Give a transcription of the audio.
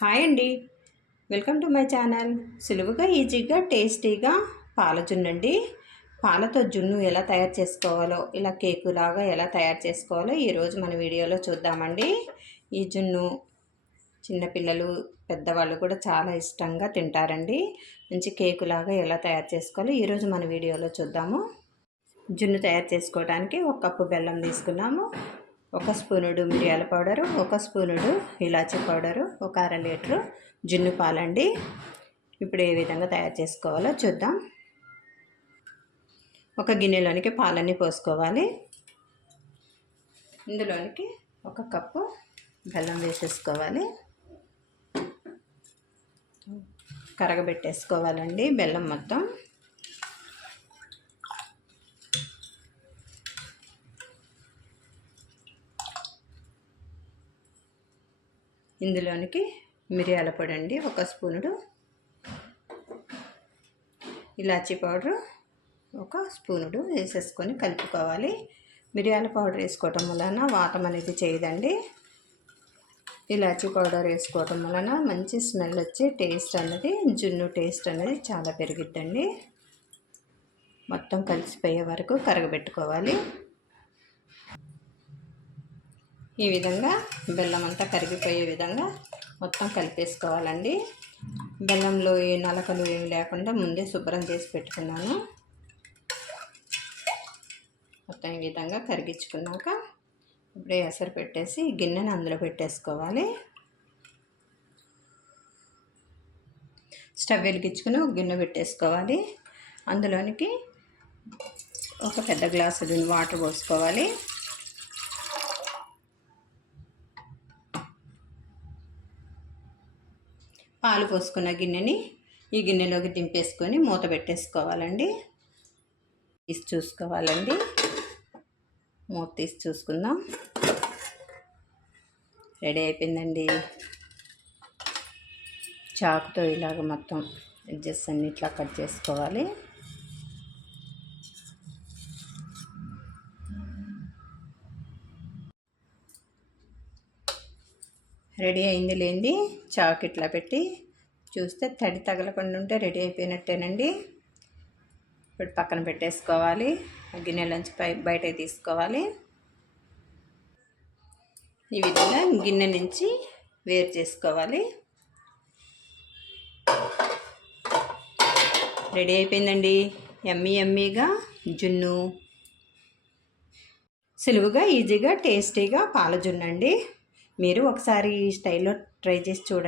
Hi అండి, welcome to my channel. సులువుగా ఈజీగా టేస్టీగా పాల జున్ను అండి. పాలతో జున్ను ఎలా తయారు చేసుకోవాలో, ఇలా కేకు లాగా ఎలా తయారు చేసుకోవాలో ఈరోజు మన వీడియోలో చూద్దామండి. ఈ జున్ను చిన్నపిల్లలు పెద్దవాళ్ళు కూడా చాలా ఇష్టంగా తింటారండి. మంచి కేకు లాగా ఎలా తయారు చేసుకోవాలో ఈరోజు మన వీడియోలో చూద్దాము. జున్ను తయారు చేసుకోవడానికి 1 కప్పు బెల్లం తీసుకున్నాము, 1 స్పూనుడు మిరియాల పౌడరు, 1 స్పూనుడు ఇలాచీ పౌడరు, 1 అర లీటరు జున్ను పాలండి. ఇప్పుడు ఏ విధంగా తయారు చేసుకోవాలో చూద్దాం. ఒక గిన్నెలోనికి పాలన్నీ పోసుకోవాలి. ఇందులోనికి 1 కప్పు బెల్లం వేసేసుకోవాలి. కరగబెట్టేసుకోవాలండి బెల్లం మొత్తం. ఇందులోనికి మిరియాల పొడి అండి 1 స్పూనుడు, ఇలాచీ పౌడరు 1 స్పూనుడు వేసేసుకొని కలుపుకోవాలి. మిరియాల పౌడర్ వేసుకోవటం వలన వాతం అనేది చేయదండి. ఇలాచీ పౌడర్ వేసుకోవటం వలన మంచి స్మెల్ వచ్చి టేస్ట్ అనేది, జున్ను టేస్ట్ అనేది చాలా పెరిగిద్దండి. మొత్తం కలిసిపోయే వరకు కరగబెట్టుకోవాలి. ఈ విధంగా బెల్లం అంతా కరిగిపోయే విధంగా మొత్తం కలిపేసుకోవాలండి. బెల్లంలో ఏ నలకలు ఏమి లేకుండా ముందే శుభ్రం చేసి పెట్టుకున్నాను. మొత్తం ఈ విధంగా కరిగించుకున్నాక ఇప్పుడే ఎసరు పెట్టేసి గిన్నెని అందులో పెట్టేసుకోవాలి. స్టవ్ వెలిగించుకుని ఒక గిన్నె పెట్టేసుకోవాలి. అందులోనికి ఒక పెద్ద గ్లాసు వాటర్ పోసుకోవాలి. పాలు పోసుకున్న గిన్నెని ఈ గిన్నెలోకి దింపేసుకొని మూత పెట్టేసుకోవాలండి. తీసి చూసుకోవాలండి, మూత తీసి చూసుకుందాం. రెడీ అయిపోయిందండి. చాకుతో ఇలాగ మొత్తం ఎడ్జెస్ అన్ని ఇట్లా కట్ చేసుకోవాలి. రెడీ అయింది లేండి. చాకు ఇట్లా పెట్టి చూస్తే తడి తగలకుండా ఉంటే రెడీ అయిపోయినట్టేనండి. ఇప్పుడు పక్కన పెట్టేసుకోవాలి. గిన్నెలోంచి బయటకి తీసుకోవాలి. ఈ విధంగా గిన్నె నుంచి వేరు చేసుకోవాలి. రెడీ అయిపోయిందండి యమ్మీ యమ్మీగా జున్ను. సులువుగా ఈజీగా టేస్టీగా పాల జున్ను అండి. మీరు ఒకసారి ఈ స్టైల్లో ట్రై చేసి చూడండి.